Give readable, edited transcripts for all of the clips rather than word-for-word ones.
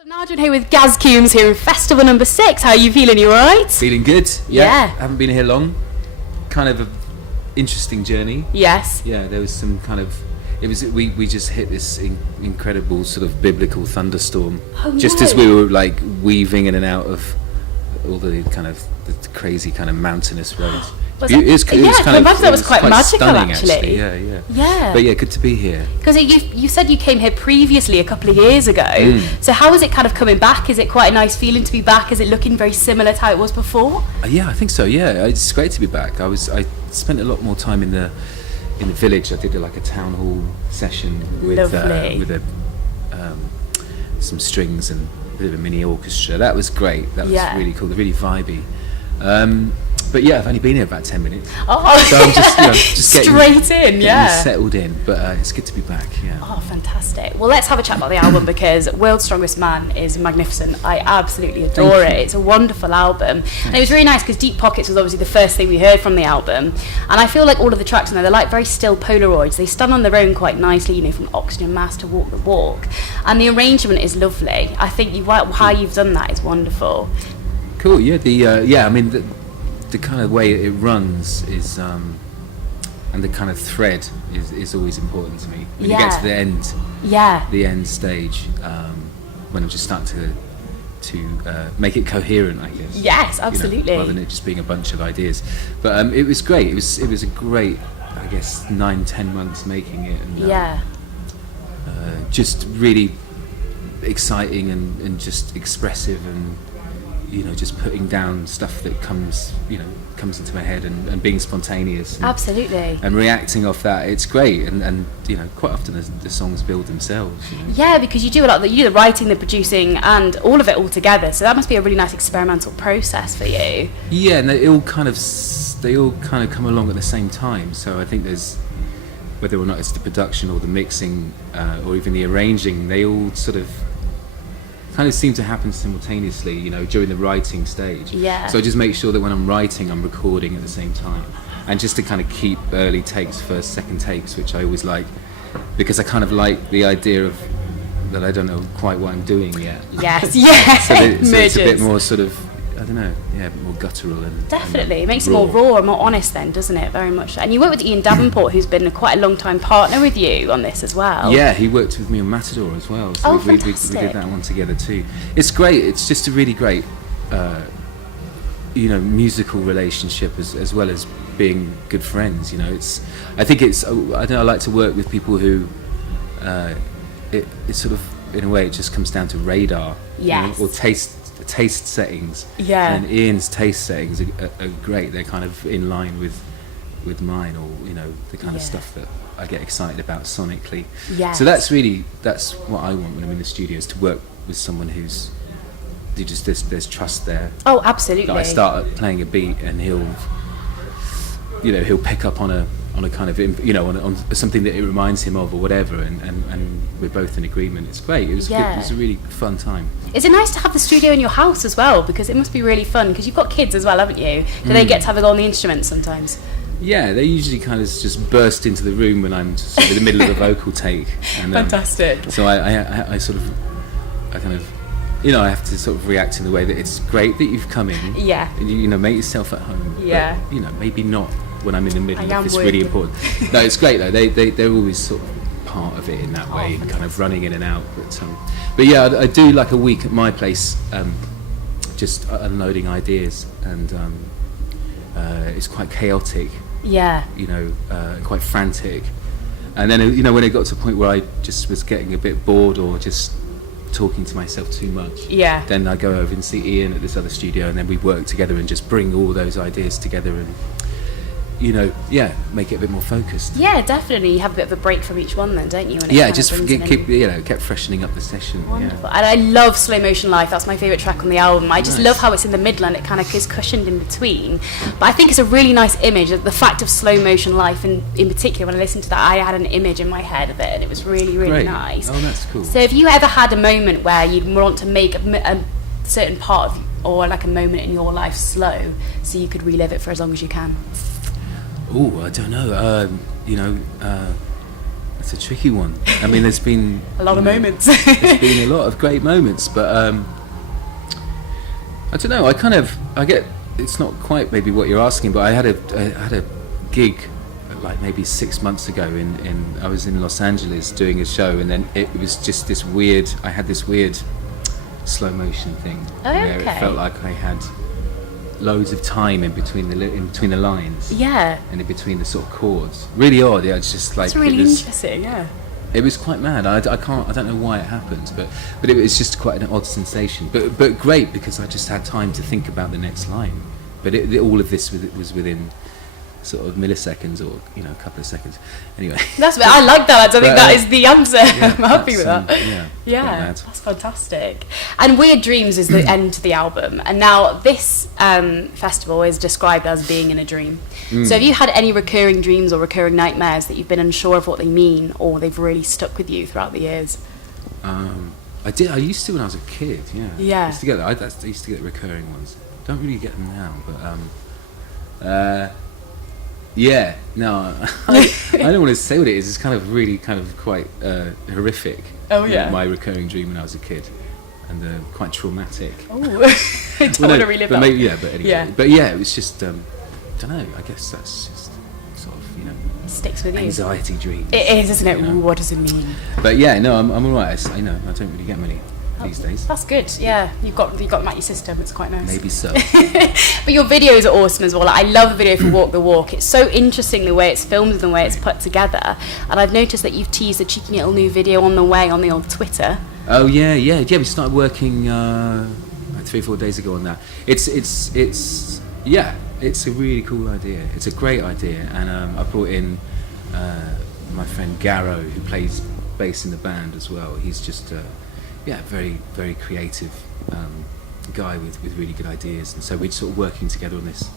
So now I'm here with Gaz Coombes here in Festival No.6. How are you feeling? You alright? Feeling good. Yeah. Haven't been here long. Kind of a interesting journey. Yes. Yeah, there was some kind of... We just hit this incredible sort of biblical thunderstorm. Oh, just no. as we were like weaving in and out of all the kind of the crazy kind of mountainous roads. Was it? That was quite magical, stunning, actually. Yeah. But yeah, good to be here. Because you said you came here previously a couple of years ago. So how is it kind of coming back? Is it quite a nice feeling to be back? Is it looking very similar to how it was before? Yeah, I think so. Yeah, it's great to be back. I spent a lot more time in the village. I did like a town hall session with some strings and a bit of a mini orchestra. That was great. That was really cool. Really vibey. But yeah, I've only been here about 10 minutes. Oh, so I'm just getting settled in. But it's good to be back. Yeah. Oh, fantastic. Well, let's have a chat about the album because World's Strongest Man is magnificent. I absolutely adore it. It's a wonderful album. And it was really nice because Deep Pockets was obviously the first thing we heard from the album. And I feel like all of the tracks in there, they're like very still Polaroids. They stand on their own quite nicely, you know, from Oxygen Mass to Walk the Walk. And the arrangement is lovely. I think how you've done that is wonderful. Cool. Yeah. I mean, the kind of way it runs is, and the kind of thread is always important to me. When you get to the end stage, when I'm just starting to make it coherent, I guess. Yes, absolutely. Rather than it just being a bunch of ideas. But it was great. It was a great, I guess, 9-10 months making it. And, just really exciting and just expressive and, you know, just putting down stuff that comes into my head and being spontaneous. And, absolutely. And reacting off that, it's great. And you know, quite often the songs build themselves. You know? Yeah, because you do a lot. You do the writing, the producing, and all of it all together. So that must be a really nice experimental process for you. Yeah, and they all kind of come along at the same time. So I think there's, whether or not it's the production or the mixing or even the arranging, they all sort of kind of seem to happen simultaneously, you know, during the writing stage. Yeah. So I just make sure that when I'm writing, I'm recording at the same time, and just to kind of keep early takes, first, second takes, which I always like, because I kind of like the idea of that I don't know quite what I'm doing yet. Yes, so it's a bit more sort of, I don't know, a bit more guttural and definitely. It makes it more raw and more honest then, doesn't it? Very much. And you work with Ian Davenport, who's been quite a long time partner with you on this as well. Yeah, he worked with me on Matador as well. So we did that one together too. It's great. It's just a really great, musical relationship as well as being good friends. You know, I like to work with people who, it's sort of, in a way, it just comes down to radar. Yes. You know, or taste settings. Yeah. And Ian's taste settings are great. They're kind of in line with mine, or you know, the kind of stuff that I get excited about sonically. Yeah. So that's what I want when I'm in the studio, is to work with someone there's trust there. Oh, absolutely. That I start playing a beat and he'll pick up on a kind of, on something that it reminds him of or whatever, and we're both in agreement. It's great. It was good. It was a really fun time. Is it nice to have the studio in your house as well? Because it must be really fun, because you've got kids as well, haven't you? Do they get to have a go on the instruments sometimes? Yeah, they usually kind of just burst into the room when I'm just in the middle of a vocal take. And, fantastic. So I have to sort of react in the way that it's great that you've come in. Yeah. And you make yourself at home. Yeah. But, maybe not when I'm in the middle if it's really important. No, it's great though. They're always sort of part of it in that way, and kind of running in and out. But yeah, I do like a week at my place, just unloading ideas, and it's quite chaotic. Yeah. Quite frantic. And then when it got to a point where I just was getting a bit bored or just talking to myself too much, then I go over and see Ian at this other studio, and then we work together and just bring all those ideas together and make it a bit more focused. Yeah, definitely. You have a bit of a break from each one then, don't you? Just kept freshening up the session. Wonderful. And I love Slow Motion Life. That's my favourite track on the album. I just love how it's in the middle and it kind of is cushioned in between. But I think it's a really nice image. The fact of Slow Motion Life, and in particular, when I listened to that, I had an image in my head of it, and it was really, really nice. Oh, that's cool. So have you ever had a moment where you'd want to make a certain part of, or like a moment in your life slow, so you could relive it for as long as you can? Oh, I don't know. It's a tricky one. I mean, there's been a lot of moments. There's been a lot of great moments, but I don't know. I get. It's not quite maybe what you're asking, but I had a gig like maybe 6 months ago I was in Los Angeles doing a show, and then it was just this weird. I had this weird slow motion thing where it felt like I had loads of time in between the lines. Yeah. And in between the sort of chords. Really odd. Yeah, it's just like. It's really interesting. Yeah. It was quite mad. I don't know why it happens, but it was just quite an odd sensation. But great, because I just had time to think about the next line. But all of this was within sort of milliseconds, or a couple of seconds. Anyway. I like that. I think that is the answer. Yeah, I'm happy with that. Yeah. That's fantastic. And Weird Dreams is the end to the album. And now this festival is described as being in a dream. So have you had any recurring dreams or recurring nightmares that you've been unsure of what they mean, or they've really stuck with you throughout the years? I did. I used to when I was a kid. Yeah. I used to get recurring ones. Don't really get them now, but yeah. No, I don't want to say what it is. It's kind of really quite horrific. Oh yeah. My recurring dream when I was a kid, and quite traumatic. Oh, I don't want to relive that. Maybe, but anyway. Yeah. But yeah, it was just. Don't know. I guess that's just sort of it sticks with you. Anxiety dreams. It is, isn't it? Ooh, what does it mean? But yeah, no, I'm alright. I know. I don't really get many these days. That's good. Yeah, you've got them at your system. It's quite nice. Maybe so. But your videos are awesome as well. Like, I love the video for Walk the Walk. It's so interesting the way it's filmed and the way it's put together. And I've noticed that you've teased a cheeky little new video on the way on the old Twitter. Oh yeah. We started working like 3 or 4 days ago on that. It's a really cool idea. It's a great idea, and I brought in my friend Garrow, who plays bass in the band as well. He's just very, very creative guy with really good ideas, and so we're sort of working together on this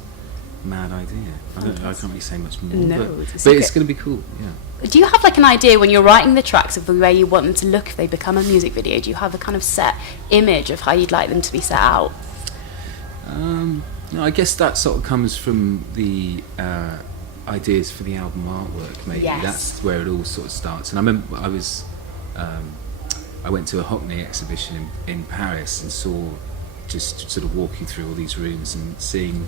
mad idea. I can't really say much more, but it's going to be cool. Yeah. Do you have like an idea when you're writing the tracks of the way you want them to look if they become a music video? Do you have a kind of set image of how you'd like them to be set out? No, I guess that sort of comes from the ideas for the album artwork. Maybe that's where it all sort of starts. And I remember I went to a Hockney exhibition in Paris and saw, just sort of walking through all these rooms and seeing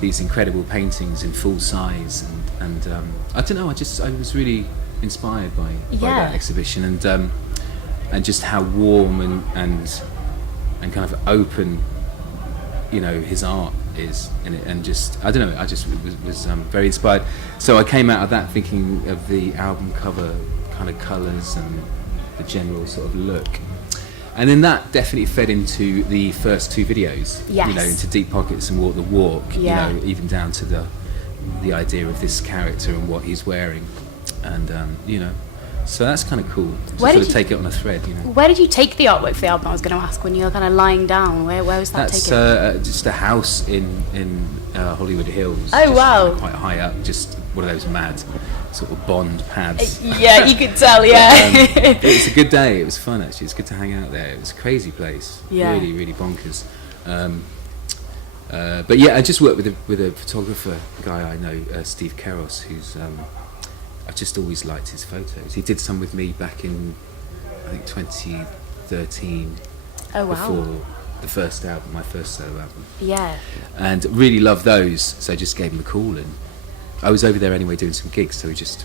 these incredible paintings in full size, and I don't know. I was really inspired by that exhibition, and just how warm and kind of open, his art is in it, and just I don't know. I just was very inspired. So I came out of that thinking of the album cover kind of colours and the general sort of look, and then that definitely fed into the first 2 videos. Into Deep Pockets and Walk the Walk. Even down to the idea of this character and what he's wearing, and so that's kind of cool to sort of take it on a thread. Where did you take the artwork for the album? I was going to ask, when you were kind of lying down, where was that taken? That's just a house in Hollywood Hills. Oh wow! Quite high up, just one of those mad sort of Bond pads. Yeah, you could tell. Yeah. It was a good day. It was fun actually. It's good to hang out there. It was a crazy place. Yeah. Really, really bonkers. But yeah, I just worked with a photographer guy I know, Steve Keros, who's. I've just always liked his photos. He did some with me back in, I think, 2013. Oh wow! Before the first album, my first solo album. Yeah. And really loved those, so I just gave him a call, and I was over there anyway doing some gigs, so we just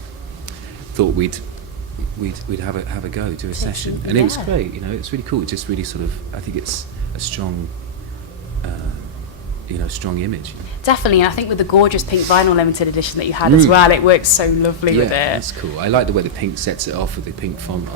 thought we'd have a go, do a session, and it was great. It's really cool. It just really sort of, I think it's a strong, strong image. Definitely, and I think with the gorgeous pink vinyl limited edition that you had as well, it works so lovely with it. Yeah, that's cool. I like the way the pink sets it off with the pink font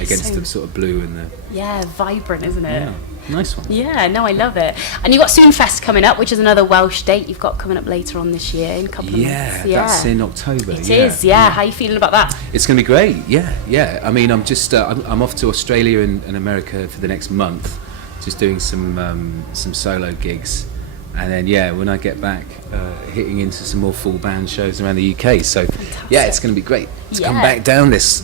against the sort of blue and the... Yeah, vibrant, isn't it? Yeah, nice one. Yeah, no, I love it. And you've got Soonfest coming up, which is another Welsh date you've got coming up later on this year in a couple of months. Yeah, that's in October. It is. How are you feeling about that? It's going to be great, yeah. I mean, I'm just, I'm off to Australia and America for the next month, just doing some solo gigs. And then, when I get back, hitting into some more full band shows around the UK. So, fantastic. It's going to be great to come back down these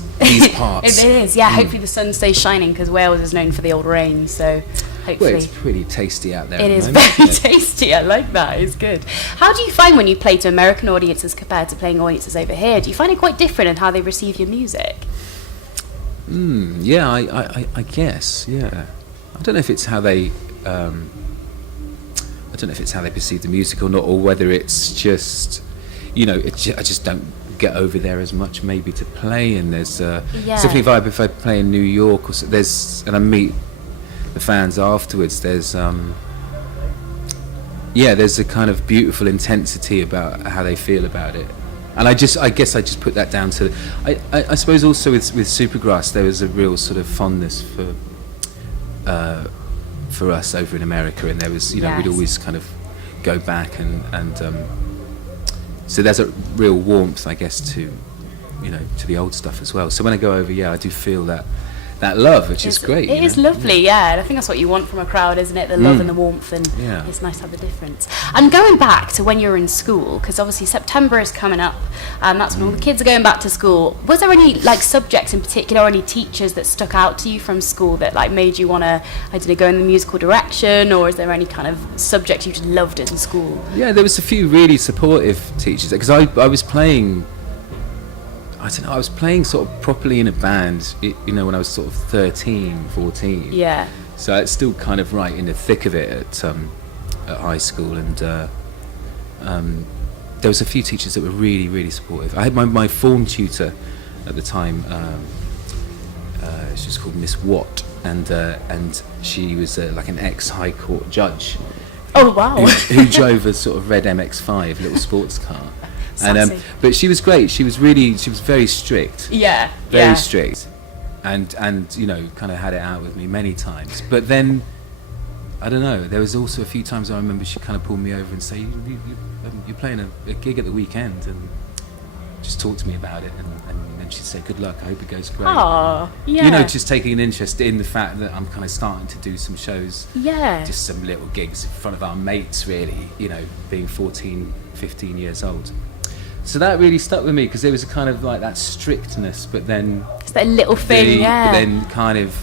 parts. It is, Hopefully the sun stays shining, because Wales is known for the old rain. So, hopefully. Well, it's pretty tasty out there. It is very tasty. I like that. It's good. How do you find when you play to American audiences compared to playing audiences over here? Do you find it quite different in how they receive your music? Yeah, I guess. Yeah, I don't know if it's how they. I don't know if it's how they perceive the music or not, or whether it's just, I just don't get over there as much maybe to play. And there's definitely vibe if I play in New York, or and I meet the fans afterwards. There's there's a kind of beautiful intensity about how they feel about it. And I guess I just put that down to, I suppose also with Supergrass there was a real sort of fondness for us over in America, and there was, we'd always kind of go back and so there's a real warmth, I guess, to the old stuff as well. So when I go over, I do feel that love, which is great. It is lovely, and I think that's what you want from a crowd, isn't it? The love and the warmth, and it's nice to have a difference. And going back to when you were in school, because obviously September is coming up, and that's when all the kids are going back to school. Was there any subjects in particular, or any teachers that stuck out to you from school that made you want to, go in the musical direction, or is there any kind of subject you just loved in school? Yeah, there was a few really supportive teachers, because I was playing. I was playing sort of properly in a band, when I was sort of 13, 14. Yeah. So it's still kind of right in the thick of it at high school, and there was a few teachers that were really, really supportive. I had my form tutor at the time. She was called Miss Watt, and she was like an ex-High Court judge. Oh wow! Who drove a sort of red MX-5 little sports car. And but she was great. She was very strict. Yeah. Very strict, and kind of had it out with me many times. But then, I don't know. There was also a few times I remember she kind of pulled me over and say, "You're playing a gig at the weekend, and just talk to me about it." And then she'd say, "Good luck. I hope it goes great." Oh, yeah. Just taking an interest in the fact that I'm kind of starting to do some shows. Yeah. Just some little gigs in front of our mates, really. Being 14, 15 years old. So that really stuck with me, because there was a kind of that strictness, but then it's that little thing, but then kind of,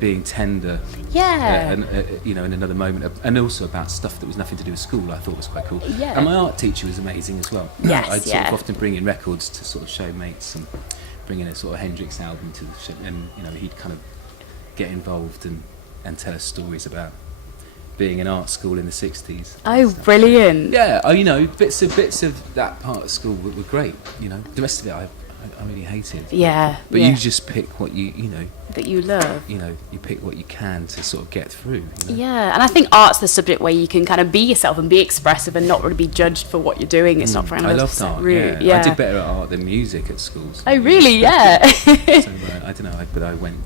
being tender. Yeah. And in another moment, and also about stuff that was nothing to do with school, I thought was quite cool. Yeah. And my art teacher was amazing as well. Yes. I'd sort of often bring in records to sort of show mates, and bring in a sort of Hendrix album to the show, and he'd kind of get involved and tell us stories about being in art school in the 60s. Oh, brilliant. Yeah, bits of that part of school were great, The rest of it I really hated. Yeah. But you just pick what that you love. You pick what you can to sort of get through. Yeah, and I think art's the subject where you can kind of be yourself and be expressive and not really be judged for what you're doing. It's not for anyone else. I loved art, yeah. I did better at art than music at school. So oh, really? Yeah. So I don't know, but I went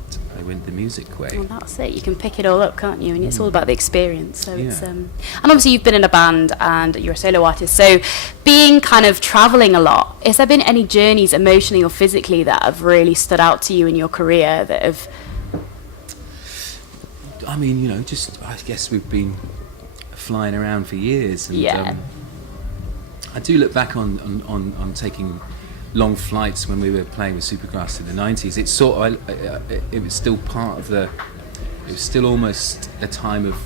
the music way. Well, that's it. You can pick it all up, can't you? And it's all about the experience. So it's and obviously you've been in a band and you're a solo artist. So being kind of traveling a lot, has there been any journeys emotionally or physically that have really stood out to you in your career that have? I mean, I guess we've been flying around for years, and I do look back on taking long flights when we were playing with Supergrass in the 90s. It's sort of, it was still part of it was still almost a time of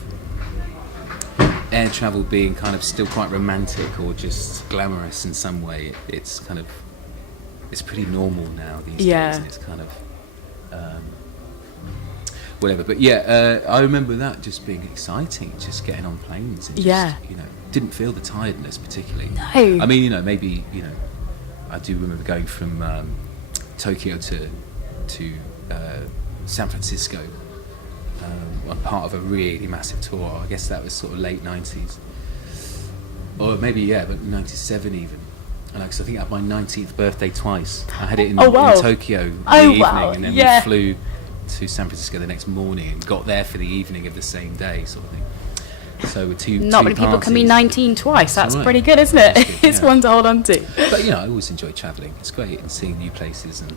air travel being kind of still quite romantic or just glamorous in some way. It's pretty normal now these days, and it's kind of whatever. But I remember that just being exciting, just getting on planes and just, didn't feel the tiredness particularly. No. I mean, maybe, I do remember going from Tokyo to San Francisco on part of a really massive tour. I guess that was sort of late 90s. Or maybe, but 97 even. And I think I had my 19th birthday twice. I had it in Tokyo in the evening, and then we flew to San Francisco the next morning and got there for the evening of the same day, sort of thing. So with two not many people can be 19 twice. That's right. Pretty good, isn't it? Good, it's one to hold on to. But I always enjoy travelling. It's great, and seeing new places and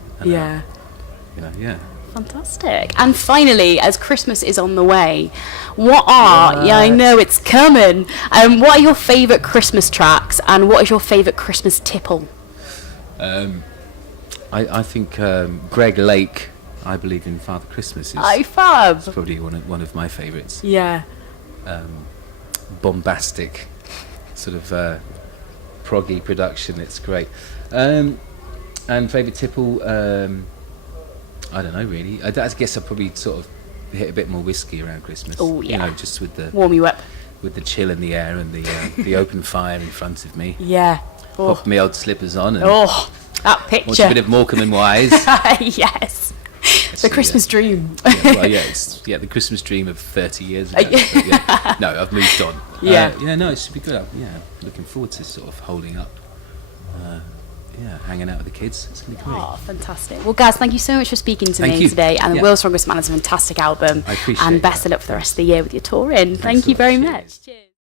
fantastic. And finally, as Christmas is on the way, what are I know it's coming. What are your favourite Christmas tracks, and what is your favourite Christmas tipple? I think Greg Lake. I Believe in Father Christmas is fab. probably one of my favourites. Yeah. Bombastic, sort of proggy production. It's great. And favourite tipple, I don't know really. I guess I probably sort of hit a bit more whiskey around Christmas. Oh yeah. You know, just with the warm you up. With the chill in the air and the open fire in front of me. Yeah. Oh. Pop my old slippers on and that picture. watch a bit of Morecambe and Wise. Yes. The Christmas dream. It's the Christmas dream of 30 years ago. But no, I've moved on. No, it should be good. Looking forward to sort of holding up. Hanging out with the kids. It's going to be great. Oh, fantastic. Well, Gaz, thank you so much for speaking to me today. And The World's Strongest Man is a fantastic album. I appreciate it. And best of luck for the rest of the year with your touring. Thank you very much. Cheers.